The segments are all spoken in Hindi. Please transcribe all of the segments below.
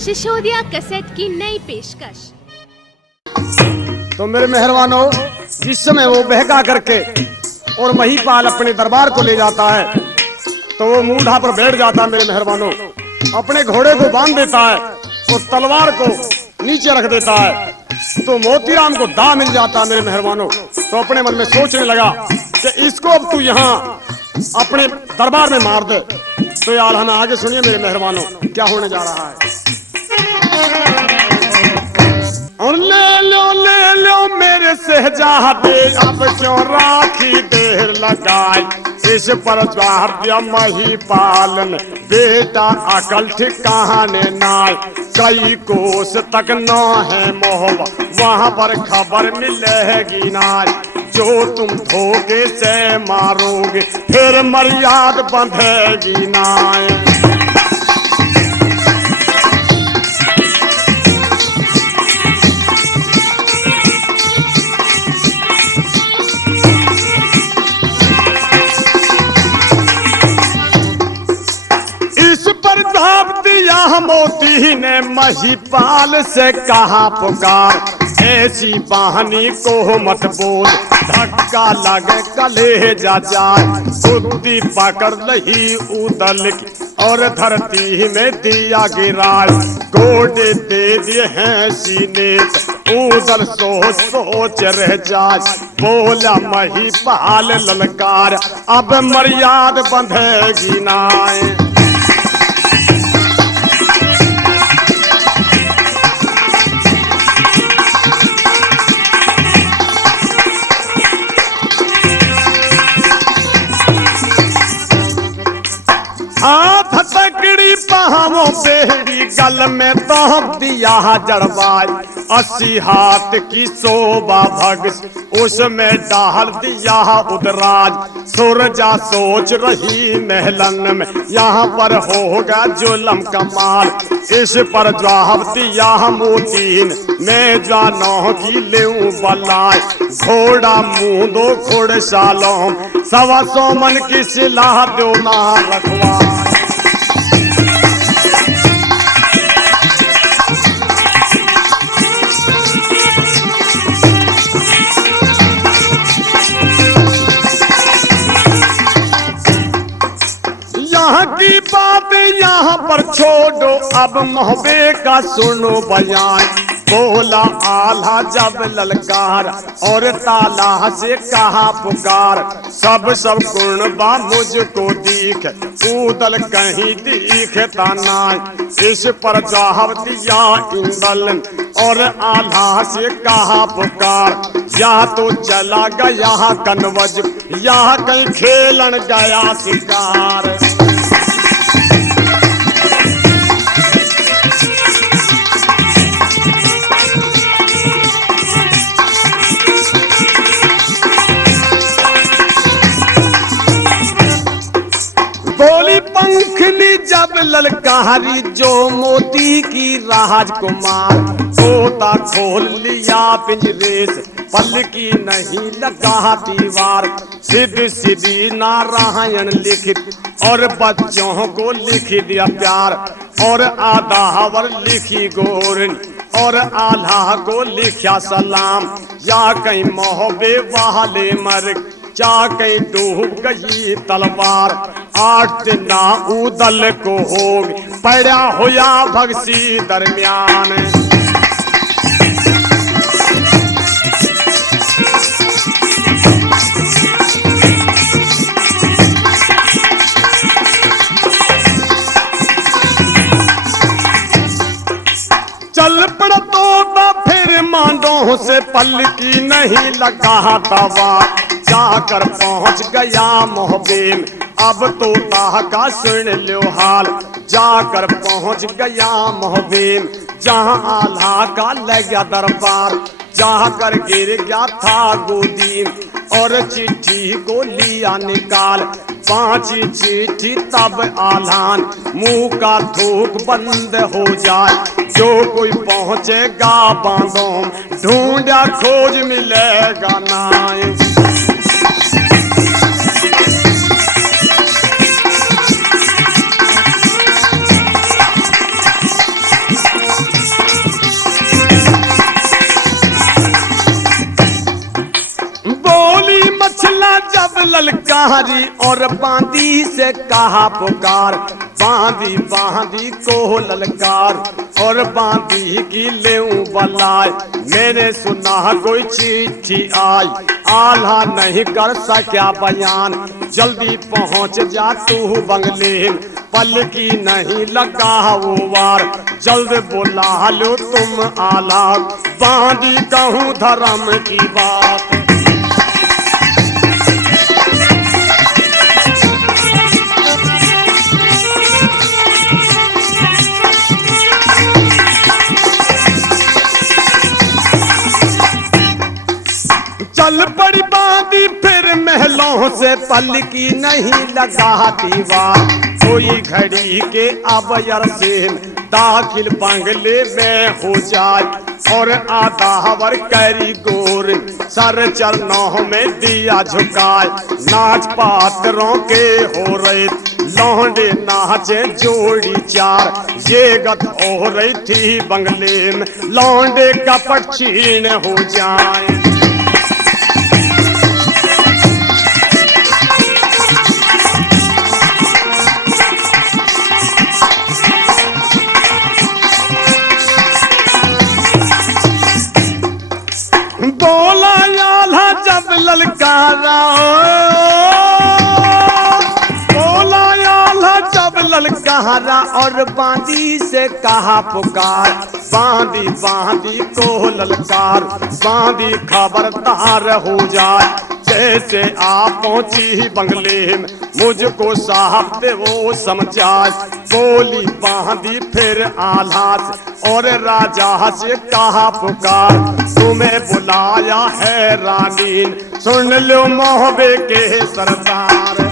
शिशोदिया कैसेट की नई पेशकश। तो मेरे मेहरबानों, जिस समय वो बहका करके और महिपाल अपने दरबार को ले जाता है तो वो मूढ़ा पर बैठ जाता है। मेरे मेहरबानों, अपने घोड़े को बांध देता है और तलवार को नीचे रख देता है तो मोतीराम को दांव मिल जाता है। मेरे मेहरबानों, तो अपने मन में सोचने लगा कि इसको अब तू यहाँ अपने दरबार में मार दे। तो यार हम आगे सुनिए मेरे मेहरबानों क्या होने जा रहा है। और ले लो मेरे शहजादे, अब क्यों राखी देर लगाई, इस पर द्वार महिपालन बेटा अकल ठिकाने नाय। कई कोस तक न है मोहब्बा, वहाँ पर खबर मिलेगी नाय। जो तुम धोखे से मारोगे फिर मर्याद बंधेगी नाय। मोती ने महिपाल से कहा पुकार, ऐसी बहानी को मत बोल, धक्का लगे कलेजा जाए। बुद्धि पकड़ लही उदल और धरती में दिया गिराए। गोडे दे दिए हैं सीने, उदल सोच सोच रह जाए। बोला महिपाल ललकार, अब मर्याद बंधेगी नाय। हाथ तकड़ी पावों बेड़ी, गल में तो दिया जड़वाई। 80 हाथ की शोभा भग, उसमें डाल दिया उदराज। सुरजा सोच रही महलन में, यहाँ पर होगा जुल्म कमाल। इस पर जवाब दिया मोतीन, मैं जानों की लेऊं बलाई। घोड़ा मुँह दो घोड़े सालों, 125 मन की सिलाह दो ना रखवा। यहाँ की बात यहाँ पर छोड़ो, अब मोहब्बे का सुनो बयान। बोला आल्हा जब ललकार और ताला से कहा पुकार। सब गुण बा मुझको दीख, उदल कहीं दिखता ना। इस पर जवाब दिया इंदल और आल्हा से कहा पुकार। या तो चला गया कनवज, यहाँ कहीं खेलन गया शिकार। गोली पंखली जब ललकारी, जो मोती की राजकुमार। तोता खोल लिया पिंजरे से, पलकी नहीं लगा दीवार। सिद्ध सिद्धि नारायण लिखित और बच्चों को लिख दिया प्यार। और आधावर लिखी गोरन और आल्हा को लिखा सलाम। या कहीं मोहब्बे वाले मर, जा कहीं डूब गई तलवार। 8 दिन ना उदल को हो पड़ा होया भगसी दरमियान। चल पड़ा तो फिर मांडों से, पलकी नहीं लगा दवा। जाकर पहुंच गया मोहब्बे, अब तो का सुन लो हाल। जाकर पहुंच गया मोहब्बे, जहां आल्हा का लगा दरबार। जाकर गिर गया था गोदी और चिट्ठी को लिया निकाल। 5 चिट्ठी तब आलान, मुंह का थूक बंद हो जाए। जो कोई पहुंचेगा बांधों, ढूंढा खोज मिलेगा नाय। ललकारी और बांदी से कहा पुकार, बांदी बांदी को ललकार और बांदी की लेऊं बलाय। मैंने सुना कोई चिट्ठी आई, आल्हा नहीं कर सका बयान, जल्दी पहुंच जा तू बंगले, पल की नहीं लगा वो वार, जल्द बुला लो तुम आला, बांदी कहूँ धर्म की बात। चल पड़ी बांदी फिर महलों से, पल की नहीं लगा दीवार, कोई घड़ी के अब अरसे दाखिल बंगले में हो जाए, और आधावर कैरी गोर सर चरणों में दिया झुकाए, नाच पात्रों के हो रहे लौंडे नाचे जोड़ी चार, ये गत हो रही थी बंगले में, लौंडे कपट छीन हो जाए। बोला आल्हा जब ललकारा, बोला आल्हा जब ललकारा और बांदी से कहा पुकार, बांदी बांदी को ललकार, बांदी खबरदार हो जाए, जैसे आप पहुंची बंगले में मुझको साहब दे वो समझाए, बोली बांदी फिर आल्हा से और राजा से कहा पुकार, तुम्हें बुलाया है रानी, सुन लो मोहबे के सरदार।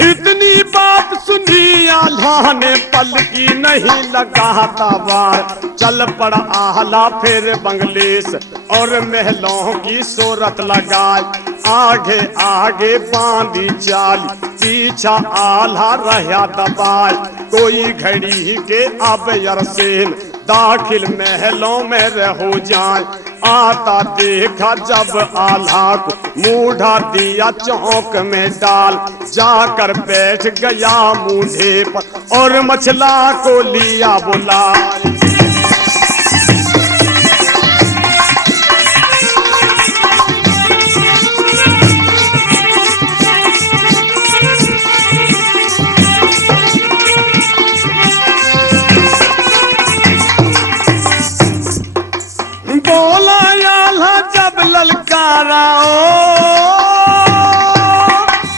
इतनी बात सुनी आल्हा ने, पल की नहीं लगाता वार, चल पड़ा आल्हा फिर बंगले से और महलों की सूरत लगाए, आगे आगे बांदी चाल, पीछा आल्हा रहा दबाए, कोई घड़ी के अब अरसे दाखिल महलों में रहो जाए, आता देखा जब आल्हा को मूढ़ा दिया चौक में डाल, जाकर बैठ गया मूढ़े पर और मछला को लिया बुलाए। बोला आल्हा जब ललकारा,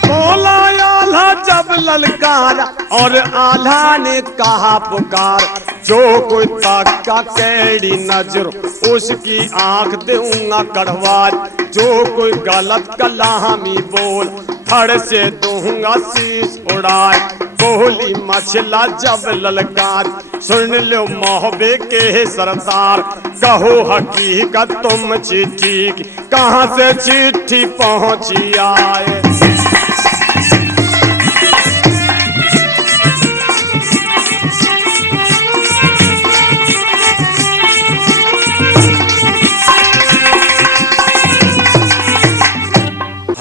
बोला आल्हा जब ललकारा और आल्हा ने कहा पुकार, जो कोई ताका कैडी नजर उसकी आंख दूंगा कड़वा, जो कोई गलत कलामी बोल धड़ से दूंगा शीश उड़ाए, बोली मछला जब ललकार, सुन लो मोहबे के सरदार, कहो हकीकत तुम चिट्ठी की, कहाँ से चिट्ठी पहुंची आए।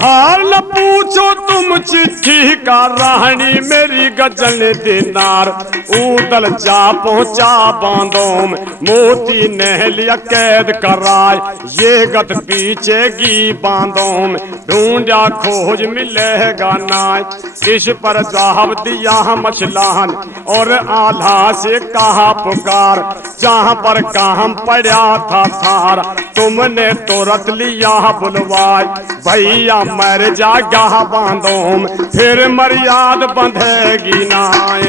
हाल न पूछो तुम चिट्ठी का, रानी मेरी गजल दिनार, उदल जा पहुंचा बांधों में, मोती ने लिया कैद कराए, ये गत पीछे की बांधों में, ढूंढा खोज मिलेगा नाय, इस पर जवाब दिया मछलान और आल्हा से कहा पुकार, जहाँ पर काम पड़ा था थारा, तुमने तुरंत लिया बुलवाए, भैया मर जागा बांधों में, फिर मर्याद बंधेगी नाय।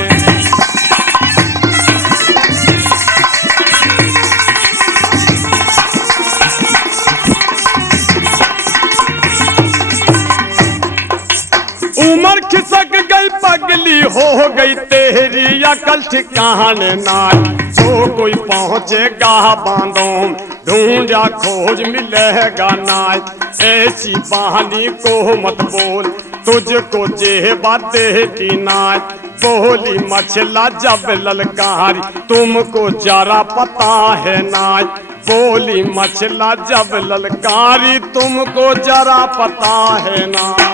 उमर खिसक गई पगली हो गई तेरी अकल ठिकाने नाय। जो कोई पहुंचेगा बांधों ढूंढा खोज मिलेगा नाय। ऐसी कहानी को मत बोल तुझको जेबा देती नाय। बोली मछला जब ललकारी तुमको जरा पता है नाय। बोली मछला जब ललकारी तुमको जरा पता है नाय।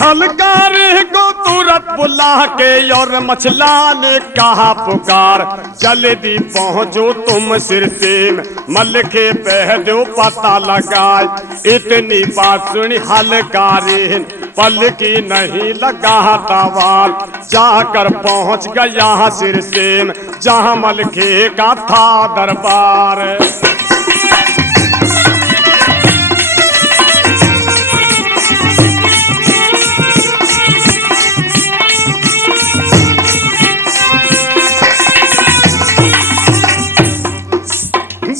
हलकारी को तुरंत बुला के और मछला ने कहा पुकार। जल्दी पहुंचो तुम सिरसेम मलखे बह दो पता लगाए। इतनी बात सुनी हलकारी पल की नहीं लगा तवार। जाकर पहुंच गया सिरसेम जहां मलखे का था दरबार।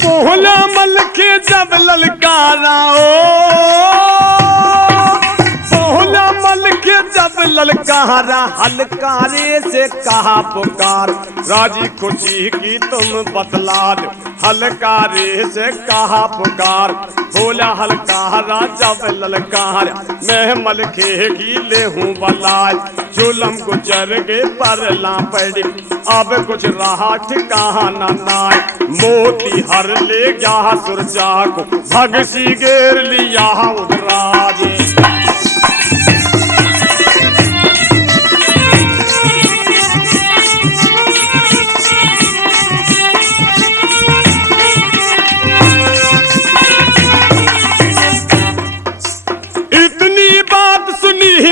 बोला मलखे जब ललकारा बोला मलखे जब ललकारा हलकारे से कहा पुकार। राजी खुशी की तुम बतला दो हलकारे से कहा पुकार। बोला हलकारा जब ललकार मैं मलखे की ले हूँ बलाय। जुलम गुजर के परला पड़ी अब कुछ रहा ठिकाना नाय। मोती हर ले गया सुरजा को भगसी घेर लिया उदराज।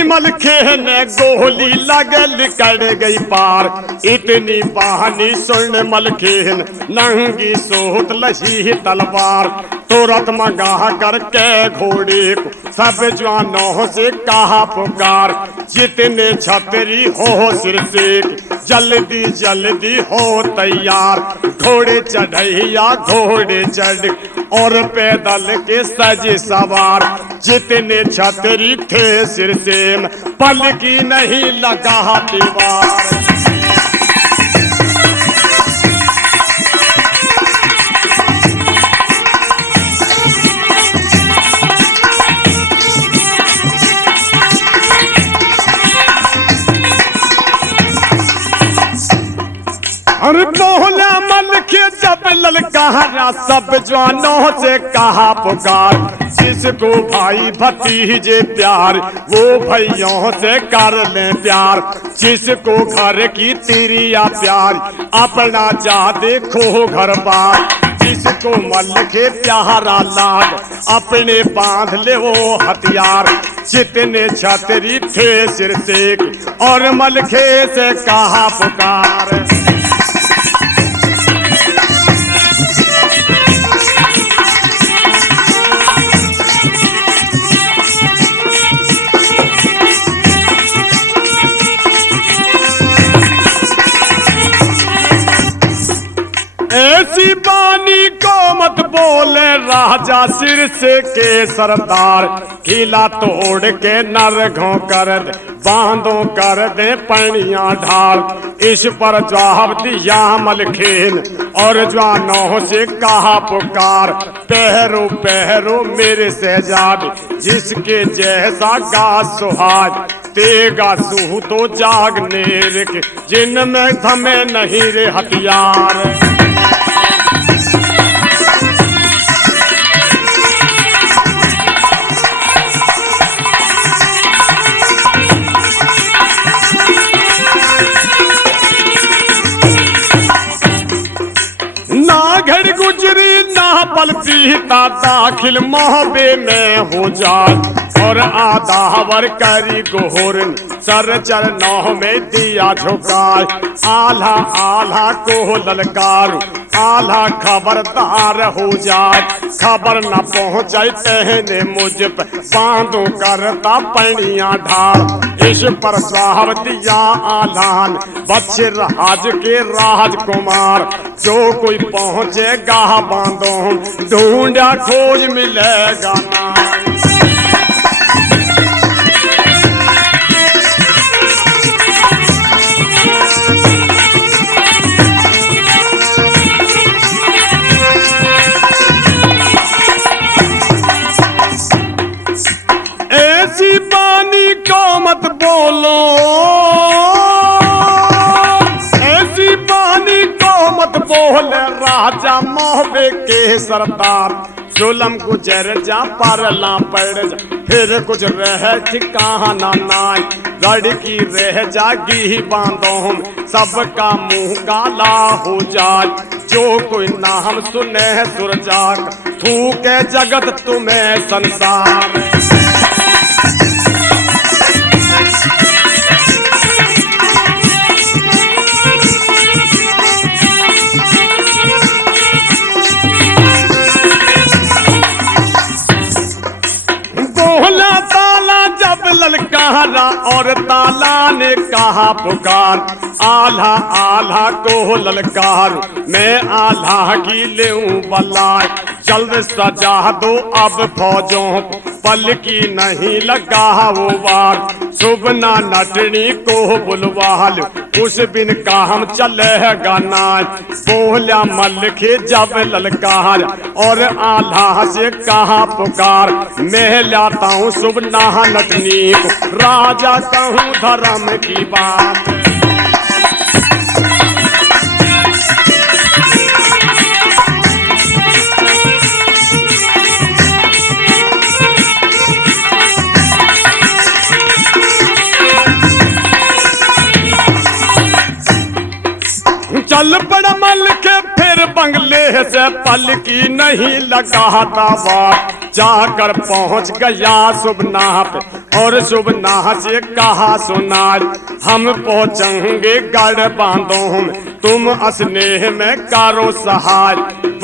मलखे ने गोली लगल कर गई पार। इतनी बहानी सुन मलखेन नंगी सोत लसी तलवार। तुरंत मंगा करके घोड़े को सब जवानों से कहा पुकार। जितने छतरी हो सिर से जल्दी जल्दी हो तैयार। घोड़े चढ़ैया घोड़े चढ़ और पैदल के सजे सवार। जितने छतरी थे सिर से पल की नहीं लगा दीवार। अरे बोला मलखे जब ललकारा सब जवानों से कहा पुकार। जिसको भाई भतीजे प्यार वो भैयों से कर ले प्यार। जिसको घर की तिरिया प्यार अपना जा देखो घर बार। जिसको मलखे प्यारा लाग अपने बांध ले वो हथियार। जितने छतरी थे सिर से और मलखे से कहा पुकार। ऐसी बानी को मत बोले राजा सिर से के सरदार। किला तोड़ के नरघों कर दे बांधों कर दे पणिया ढाल। इस पर जवाब दिया मलखेन और जवानों से कहा पुकार। पहरो पहरो मेरे शहजाद जिसके जैसा गा सुहाग। तेगा सूह तो जागने के जिनमें थमे नहीं रे हथियार। घड़ी गुजरी ना पल पीता दाखिल मोहबे में हो जाए। और आधा हवर करी गोहरन सर चरणों में दिया झुकाए। आल्हा आल्हा को ललकारू आल्हा खबरदार हो जाए, खबर न पहुंचे तहने मुझ पे बांधो करता पैनिया ढाल। इस पर साहब दिया आलान बच्चे राज के राजकुमार, जो कोई पहुंचेगा बांधो ढूंढा खोज मिलेगा ना। ऐसी बानी को मत बोलो, ऐसी बानी को मत बोले राजा मोहबे के सरदार। जुलम गुजर जा परला पड़ जा, फिर कुछ रह ठिकाना नाय। लड़की रह जागी बांधो सबका मुंह काला हो जाए, जो कोई नाम सुने सुरजाक थूके जगत तुम्हें संसार। ललकारा और ताला ने कहा पुकार, आल्हा आल्हा को ललकार, मैं आल्हा की लेऊं बलाय। जल्द सजा दो अब फौजों पल की नहीं लगा वो वार। सुबना नटनी को बुलवाल उस बिन का हम चलेगा नाच। बोला मलखे जब ललकार और आल्हा से कहा पुकार, मैं लाता हूँ सुबना नटनी को, राजा कहूँ धर्म की बात। चल पड़ा मल के फिर बंगले से पल की नहीं लगाता बात। जाकर पहुंच गया सुबना पे और सुबना से कहा सुनार, हम पहुंचेंगे गढ़ बांधो तुम स्नेह में कारो सहाय।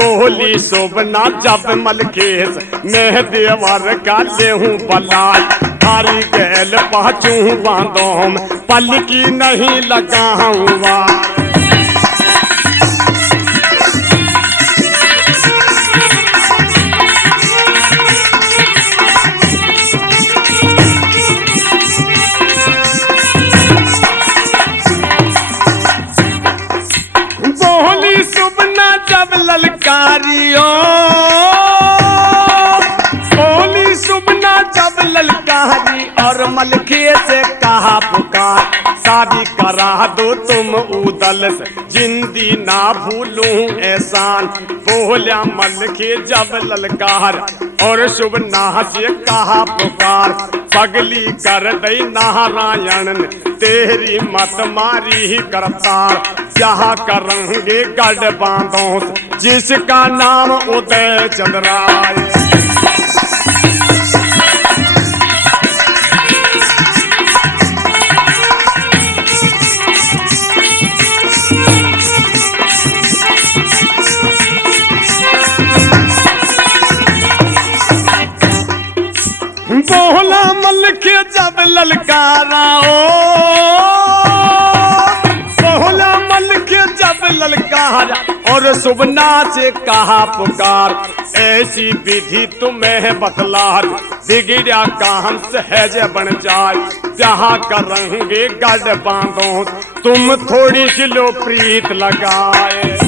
बोली सुबना जब मलकेश मैं देवर का लेहूं बलाय। थारी गैल पहुंचू बांधो पल की नहीं लगाऊं वार। जब ललकारियो बोली सुबना जब ललकारी और मलखे से कहा पुकार, शादी करा दो तुम उदल से जिंदी ना भूलूं एहसान। बोलिया मलखे जब ललकार और सुबना से कहा पुकार, पगली कर दई नारायण तेरी मत मारी ही करतार। जहाँ करेंगे गढ़ बांधो जिसका नाम उदय चंद्राय। बोला मलखे जब ललकारा बोला मलखे जब ललकारा और सुबना से कहा पुकार, ऐसी विधि तुम्हें बतला बिगड़ा काम सहज बन जाए। जहाँ करेंगे गढ़ बांधो तुम थोड़ी सी लो प्रीत लगाए।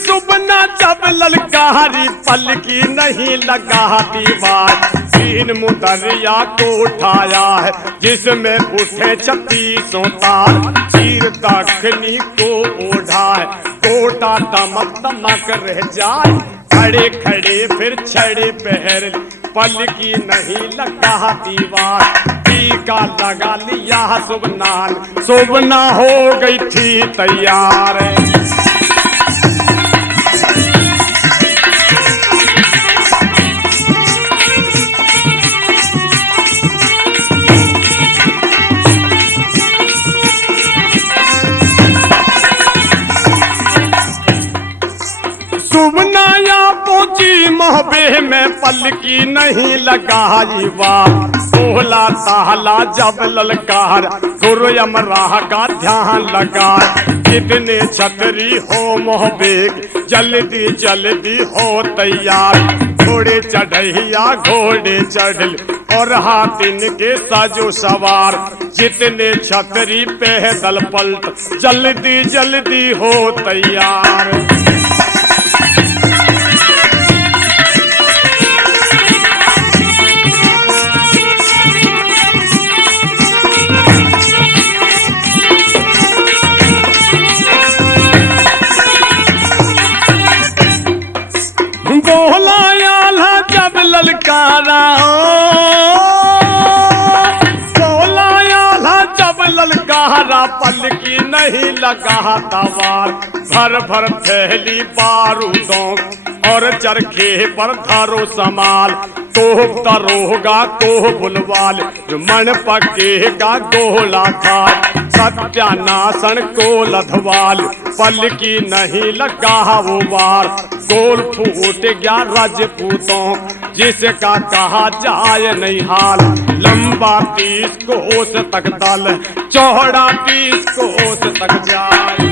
सुबना जब ललकारी पल की नहीं लगा दीवार। तीन मुदरिया को उठाया है जिसमें उठे 36 तार। चीर दखनी को ओढ़ा है कोटा दमक दमक रह जाए। खड़े खड़े फिर छड़े पहर पल की नहीं लगा दीवार। टीका लगा लिया सुबनान, सुबना हो गई थी तैयार। सुबनाया पहुंची मोहबे में, पलकी नहीं लगाई वार। बोला ताला जब ललकार, गुरु यमराह का ध्यान लगा। कितने छतरी हो मोहबे, जल्दी जल्दी हो तैयार। घोड़े चढ़ैया घोड़े चढ़ल, और हाथिन के साजो सवार। जितने छतरी पैदल पलट, जल्दी जल्दी हो तैयार। बोला जब ललकारा, बोला जब ललकारा, पलकी नहीं लगा तवार। भर भर थैली बारूदों, और चरखे पर धारो समाल। तोह तरोगा तोह बुलवाल, मन पकेगा गोला खाल। सत्यानाशन को लधवाल, पलकी नहीं लगा वो वार। गोल फूट गया राजपूतों, जिसका कहा जाए नहीं हाल। लंबा 30 कोस तक दल, चौड़ा 30 कोस तक जाए।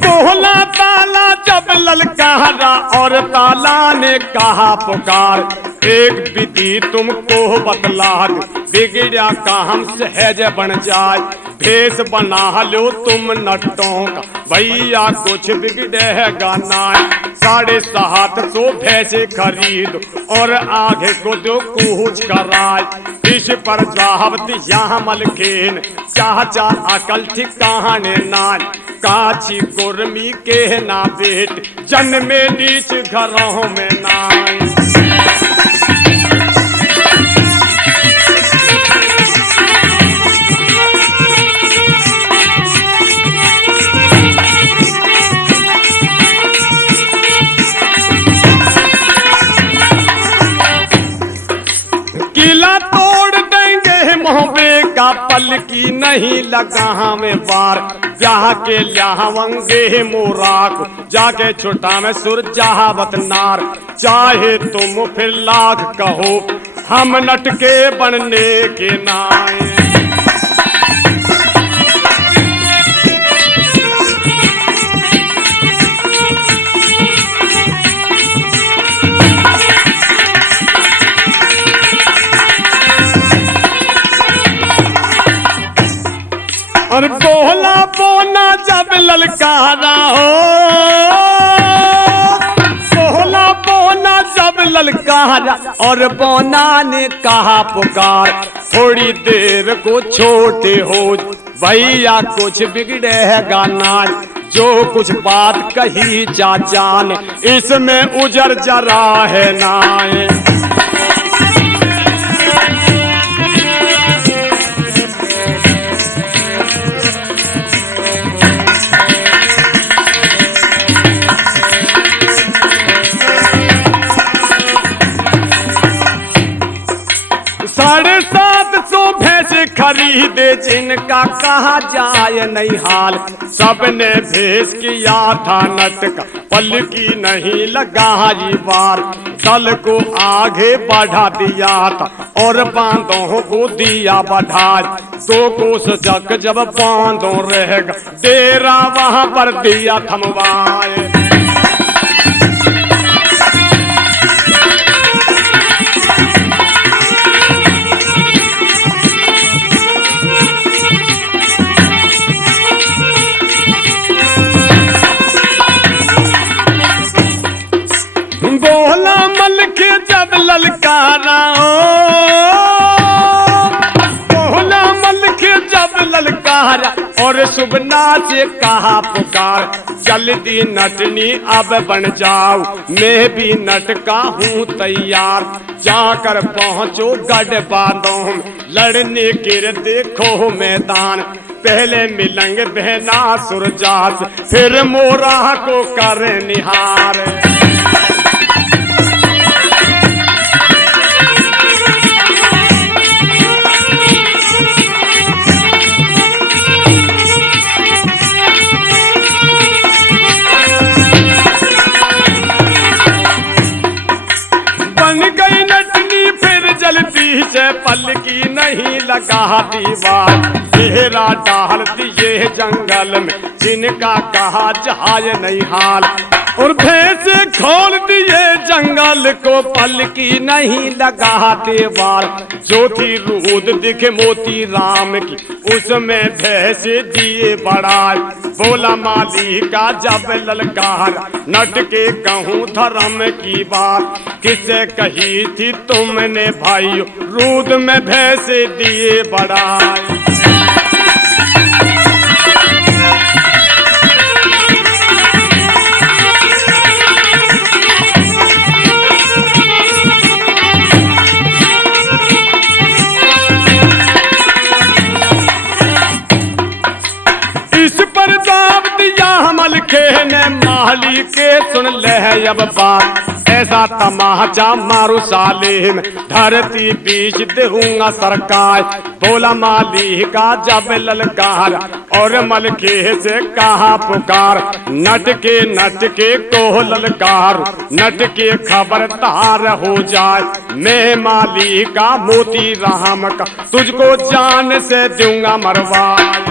बोला ताला जब ललकारा, और ताला ने कहा पुकार। एक विधि तुमको बतला, बिगड़ा काम सहज बन जाए। भेष बना लो तुम नटों का, भैया कुछ बिगड़ेगा ना। 750 भैंसे खरीद, और आगे को दो कूच कराए। इस पर जावत यहाँ मलकेन, चाचा अकल ठिकाने नाय। काची कुर्मी के ना बेट, जन्मे नीच घरों में नाय। किला तोड़ देंगे मोहबे का, पलकी नहीं लगा हमें वार। ब्याह के ल्यावंगे मोराक, जाके छुटा में सुरजावत नार। चाहे तुम फिर लाख कहो, हम नटके बनने के नाय। और बोला बोना जब ललकारा हो, बोला बोना जब ललकारा, और बोना ने कहा पुकार। थोड़ी देर को छोटे हो, भैया कुछ बिगड़ेगा ना। जो कुछ बात कही चाचा ने, इसमें उजर जरा है नाय। खरीदे जिनका कहा जाए नहीं हाल। सबने भेष किया था नटका, पलकी नहीं लगाई बार। दल को आगे बढ़ा दिया था, और बांधों को दिया बढ़ाए। 2 कोस जग जब बांधों रहेगा, डेरा वहां पर दिया थमवाए। बोला मल के जब ललकारा, कहा और सुबना से कहा पुकार, जल्दी नटनी अब बन जाओ, मैं भी नटका हूँ तैयार। जाकर पहुँचो गढ़ बांधो, लड़ने के देखो मैदान, पहले मिलेंगे बहना सुरजास, फिर मोरा को कर निहार। पलकी नहीं लगा दीवार, घेरा डाल दिए जंगल में, जिनका कहा जहाज नहीं हाल, और भैंस खोल दिए जंगल को, पलकी नहीं लगा दीवार। जो थी रूद दिखे मोती राम की, उसमें भैंस दिए बढ़ाई, बोला माली का जब ललकार, नट के कहूँ धर्म की बात, किसे कही थी तुमने भाई, रूद में भैंस दिए बढ़ाई। इस पर दाब दिया हमल के ने, माली के सुन ले अब बात, ऐसा तमाचा मारू साले में, धरती बीच दूंगा सरकार। बोला माली का जब ललकार, और मलके से कहा पुकार, नट के को ललकार, नट के खबरदार हो जाए, मैं माली का मोती राम का, तुझको जान से दूंगा मरवाए।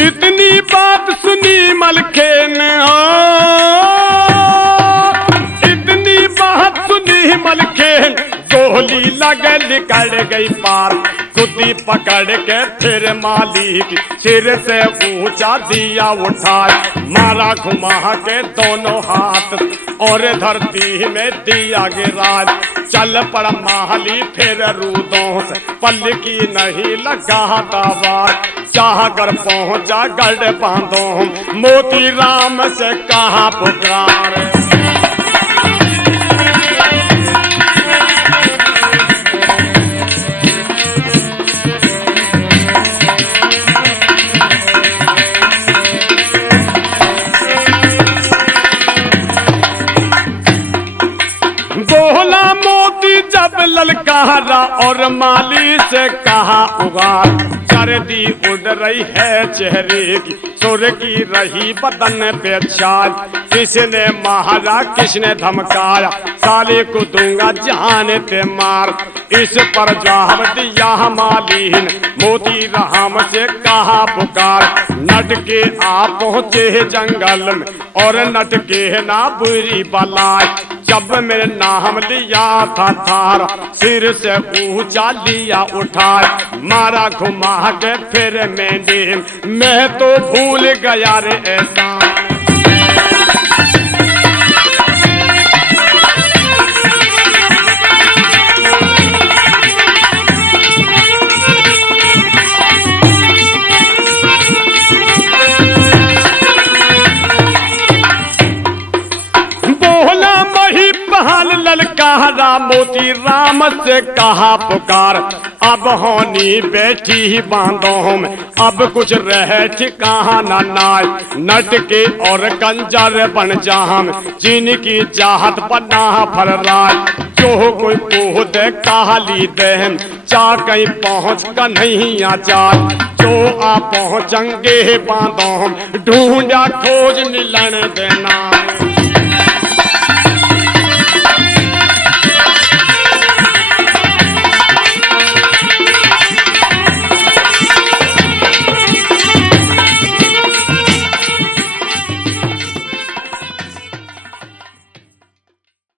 इतनी बात सुनी मलके ने, इतनी बात सुनी मलके, गोली लगे निकल गई पार, खुदी पकड़ के फिर माली की, सिर से ऊंचा दिया उठाए, मारा घुमा के दोनों हाथ, और धरती में दिया गिरा, चल पड़ माली फिर रूदों से, पलकी नहीं लगा दावार, चाह कर पहुंचा गढ़ बांधो, मोती राम से कहा पुकार। बोला मोती जब ललकारा, और माली से कहा उगार, सर्दी उड़ रही है चेहरे की, सुर की रही बदन पे छाल, किसने मारा किसने धमकाया, साले को दूंगा जान पे मार। इस पर जवाब दिया माली ने, मोती राम से कहा पुकार, नट के आ पहुँचे जंगल में, और नट के ना बुरी बलाय, जब मेरे नाम लिया था थारा, सिर से ऊंचा लिया उठाए, मारा घुमा के फिर मैं तो भूल गया रे ऐसा। ललकारा मोती राम से कहा पुकार, अब होनी बेटी बांधो में, अब कुछ रह ठिकाना नाय, नट के और कंजर बन जाम, जिनकी चाहत बना फर राय, जो कोई पोह दे काली दहम, चा कहीं पहुँच का नहीं आ जाए, जो आ पहुँचेंगे बांधो, ढूंढा खोज मिलन देना।